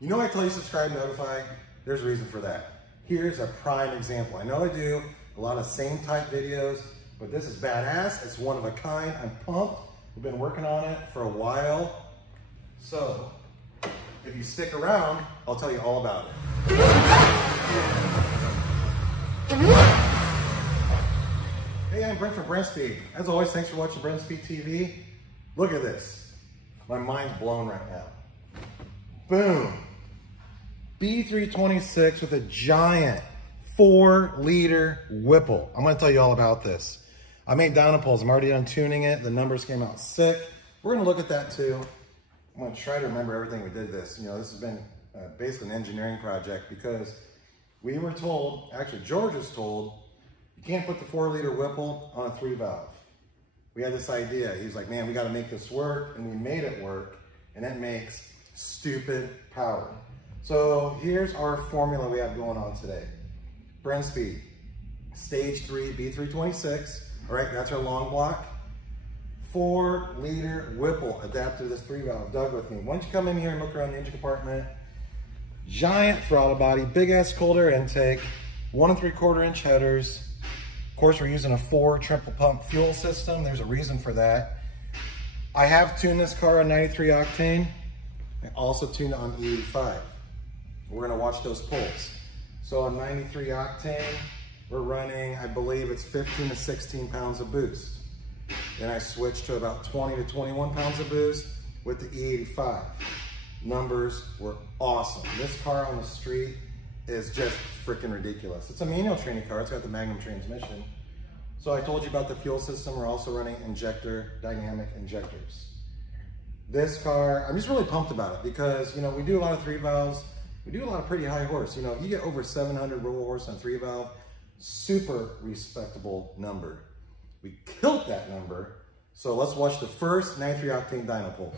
You know I tell you subscribe, notify? There's a reason for that. Here's a prime example. I know I do a lot of same type videos, but this is badass. It's one of a kind. I'm pumped. We've been working on it for a while. So if you stick around, I'll tell you all about it. Hey, I'm Brent from Brenspeed. As always, thanks for watching Brenspeed TV. Look at this. My mind's blown right now. Boom. B326 with a giant 4-liter Whipple. I'm gonna tell you all about this. I made Dyno poles. I'm already done tuning it. The numbers came out sick. We're gonna look at that too. I'm gonna try to remember everything we did this. You know, this has been basically an engineering project because we were told, actually George was told, you can't put the 4-liter Whipple on a 3-valve. We had this idea. He was like, man, we gotta make this work, and we made it work, and it makes stupid power. So here's our formula we have going on today. Brenspeed, stage 3 B326. All right, that's our long block. 4-liter Whipple adapted to this 3-valve. Doug with me. Why don't you come in here and look around the engine compartment. Giant throttle body, big ass cold air intake, 1 3/4 inch headers. Of course, we're using a 4 triple pump fuel system. There's a reason for that. I have tuned this car on 93 octane. I also tuned it on E85. We're gonna watch those pulls. So on 93 octane, we're running, I believe it's 15 to 16 pounds of boost. Then I switched to about 20 to 21 pounds of boost with the E85. Numbers were awesome. This car on the street is just freaking ridiculous. It's a manual training car. It's got the Magnum transmission. So I told you about the fuel system. We're also running dynamic injectors. This car, I'm just really pumped about it because, you know, we do a lot of 3-valves. We do a lot of pretty high horse. You know, if you get over 700 roll horse on 3-valve, super respectable number. We killed that number. So let's watch the first 93 octane dyno pull.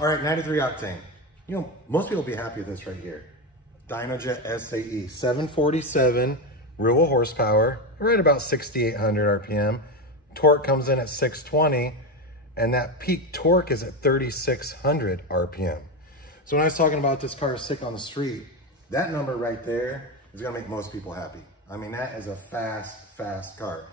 All right, 93 octane. You know, most people will be happy with this right here. Dynojet SAE, 747 real horsepower, right about 6,800 RPM. Torque comes in at 620, and that peak torque is at 3,600 RPM. So when I was talking about this car sick on the street, that number right there is gonna make most people happy. I mean, that is a fast car.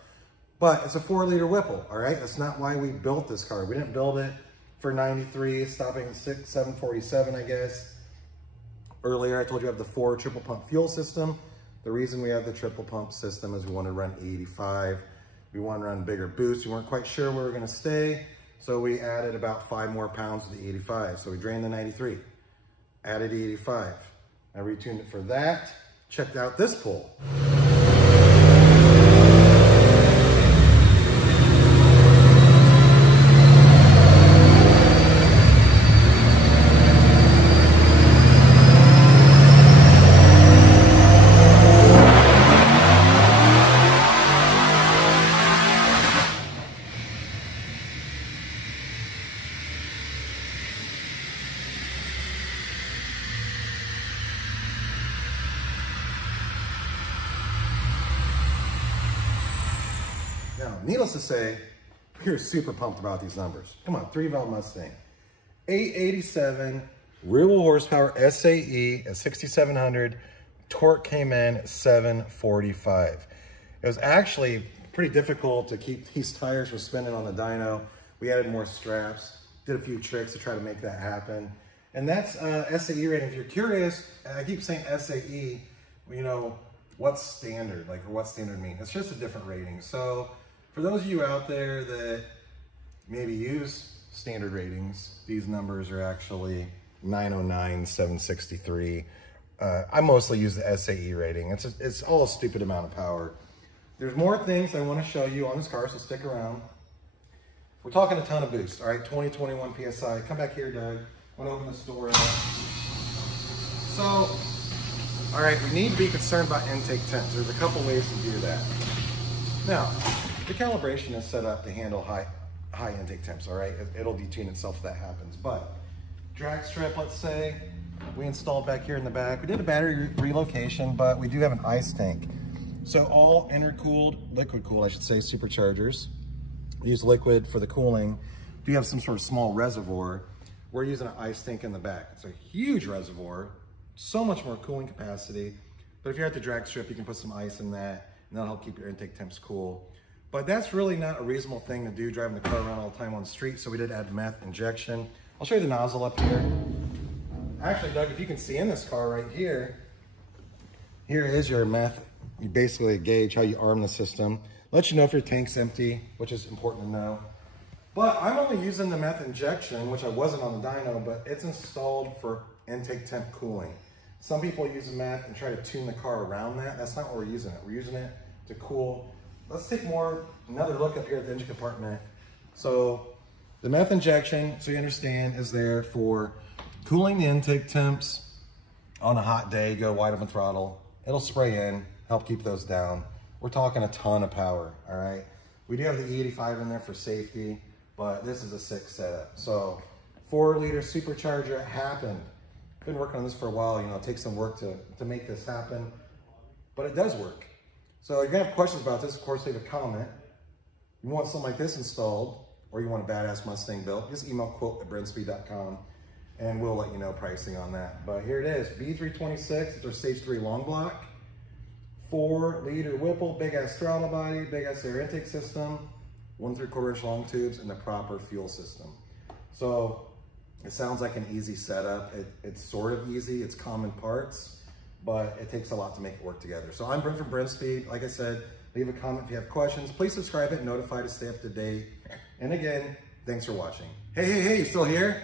But it's a 4-liter Whipple, all right? That's not why we built this car. We didn't build it for 93, stopping at 747, I guess. Earlier, I told you I have the 4 triple pump fuel system. The reason we have the triple pump system is we want to run 85. We want to run bigger boosts. We weren't quite sure where we were going to stay, so we added about 5 more pounds to the 85. So we drained the 93, added 85. I retuned it for that. Checked out this pull. Now, needless to say, we're super pumped about these numbers. Come on, 3-valve Mustang. 887, real horsepower SAE at 6,700. Torque came in at 745. It was actually pretty difficult to keep these tires from spinning on the dyno. We added more straps, did a few tricks to try to make that happen. And that's SAE rating. If you're curious, and I keep saying SAE, you know, what's standard, like, or what's standard mean? It's just a different rating. So for those of you out there that maybe use standard ratings, these numbers are actually 909, 763. I mostly use the SAE rating. It's all a stupid amount of power. There's more things I want to show you on this car, so stick around. We're talking a ton of boost, all right? 20, 21 PSI. Come back here, Doug. I want to open this door up. So All right, we need to be concerned about intake temps. There's a couple ways to do that. Now, the calibration is set up to handle high intake temps, all right? It'll detune itself if that happens. But drag strip, let's say, we installed back here in the back. We did a battery relocation, but we do have an ice tank. So all intercooled, liquid cooled, I should say, superchargers. We use liquid for the cooling. Do you have some sort of small reservoir? We're using an ice tank in the back. It's a huge reservoir, so much more cooling capacity. But if you're at the drag strip, you can put some ice in that, and that'll help keep your intake temps cool. But that's really not a reasonable thing to do, driving the car around all the time on the street. So we did add meth injection. I'll show you the nozzle up here. Actually, Doug, if you can see in this car right here, here is your meth. You basically gauge how you arm the system. Let you know if your tank's empty, which is important to know. But I'm only using the meth injection, which I wasn't on the dyno, but it's installed for intake temp cooling. Some people use the meth and try to tune the car around that. That's not what we're using it. We're using it to cool. Let's take another look up here at the engine compartment. So the meth injection, so you understand, is there for cooling the intake temps on a hot day. Go wide open throttle. It'll spray in, help keep those down. We're talking a ton of power, all right? We do have the E85 in there for safety, but this is a sick setup. So 4-liter supercharger happened. Been working on this for a while. You know, it takes some work to make this happen, but it does work. So if you have questions about this, of course, leave a comment. You want something like this installed, or you want a badass Mustang built, just email quote@brenspeed.com and we'll let you know pricing on that. But here it is, B326, it's our stage 3 long block, 4-liter Whipple, big ass throttle body, big ass air intake system, 1 3/4 inch long tubes, and the proper fuel system. So it sounds like an easy setup. It's sort of easy, it's common parts, but it takes a lot to make it work together. So I'm Brent from Brenspeed. Like I said, leave a comment if you have questions. Please subscribe and notify to stay up to date. And again, thanks for watching. Hey, you still here?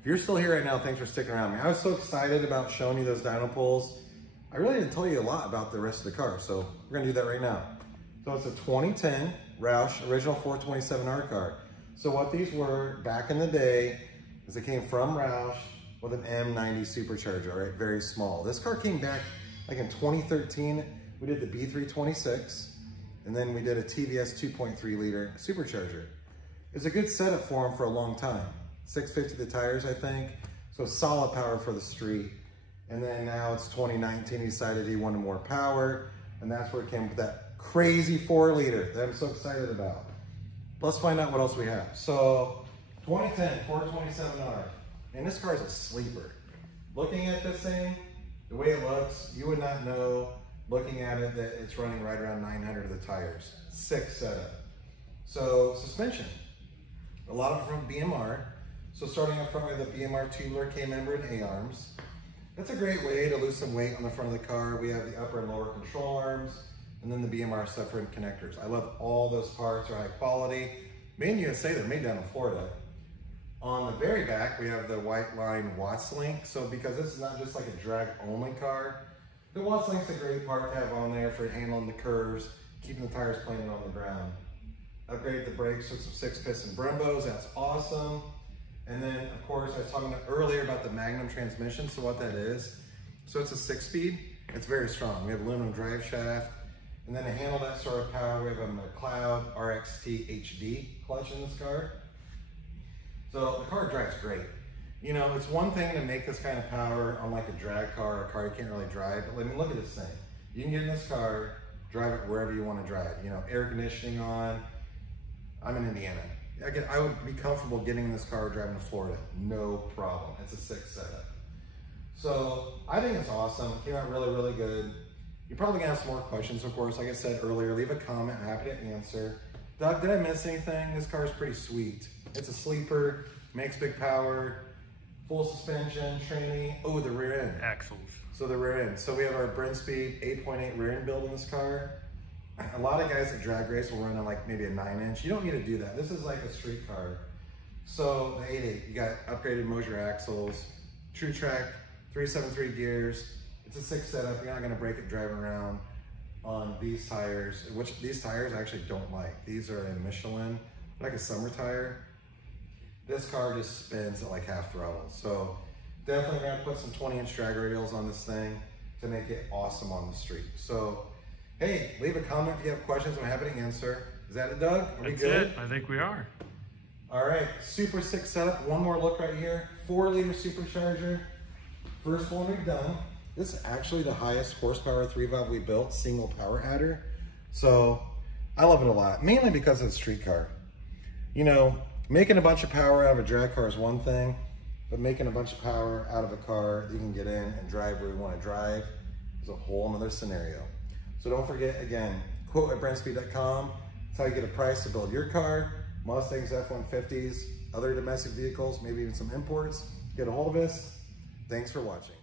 If you're still here right now, thanks for sticking around. I was so excited about showing you those dyno pulls. I really didn't tell you a lot about the rest of the car, so we're gonna do that right now. So it's a 2010 Roush original 427R car. So what these were back in the day is it came from Roush with an M90 supercharger, right? Very small. This car came back like in 2013. We did the B326, and then we did a TVS 2.3-liter supercharger. It's a good setup for them for a long time. 650 the tires, I think. So solid power for the street. And then now it's 2019, he decided he wanted more power, and that's where it came with that crazy 4-liter that I'm so excited about. Let's find out what else we have. So 2010 427R, and this car is a sleeper. Looking at this thing, the way it looks, you would not know, looking at it, that it's running right around 900 of the tires. Sick setup. So suspension, a lot of them from BMR. So starting up front with the BMR tubular K-member and A-arms. That's a great way to lose some weight on the front of the car. We have the upper and lower control arms, and then the BMR subframe connectors. I love all those parts, are high quality. Made in USA, they're made down in Florida. On the very back, we have the white line Watts link. So because this is not just like a drag only car, the Watts link's a great part to have on there for handling the curves, keeping the tires planted on the ground. Upgrade the brakes with some 6-piston Brembos, that's awesome. And then, of course, I was talking earlier about the Magnum transmission. So what that is, so it's a 6-speed. It's very strong. We have aluminum drive shaft. And then to handle that sort of power, we have a McLeod RXT HD clutch in this car. So the car drives great. You know, it's one thing to make this kind of power on like a drag car or a car you can't really drive, but look at this thing. You can get in this car, drive it wherever you want to drive. You know, air conditioning on. I'm in Indiana. I would be comfortable getting in this car driving to Florida, no problem. It's a sick setup. So I think it's awesome. It came out really, really good. You're probably gonna have some more questions, of course. Like I said earlier, leave a comment, I'm happy to answer. Doug, did I miss anything? This car is pretty sweet. It's a sleeper, makes big power, full suspension, tranny. Oh, the rear end. Axles. So the rear end. So we have our Brenspeed 8.8 rear end build in this car. A lot of guys that drag race will run on like maybe a 9-inch. You don't need to do that. This is like a street car. So the 8.8, you got upgraded Moser axles, True Track, 373 gears. It's a sick setup. You're not gonna break it driving around on these tires, which these tires I actually don't like. These are a Michelin, like a summer tire. This car just spins at like half throttle. So definitely gonna put some 20-inch drag radials on this thing. to make it awesome on the street. So, hey, leave a comment if you have questions. I'm happy to answer. Is that it, Doug? Are we good? That's it. I think we are. All right, super sick setup. One more look right here. 4-liter supercharger. First one we've done. This is actually the highest horsepower 3-valve we built, single power adder. So I love it a lot, mainly because it's a street car. You know, making a bunch of power out of a drag car is one thing, but making a bunch of power out of a car that you can get in and drive where you want to drive is a whole other scenario. So don't forget, again, quote at Brenspeed.com. That's how you get a price to build your car. Mustangs, F-150s, other domestic vehicles, maybe even some imports. Get a hold of us. Thanks for watching.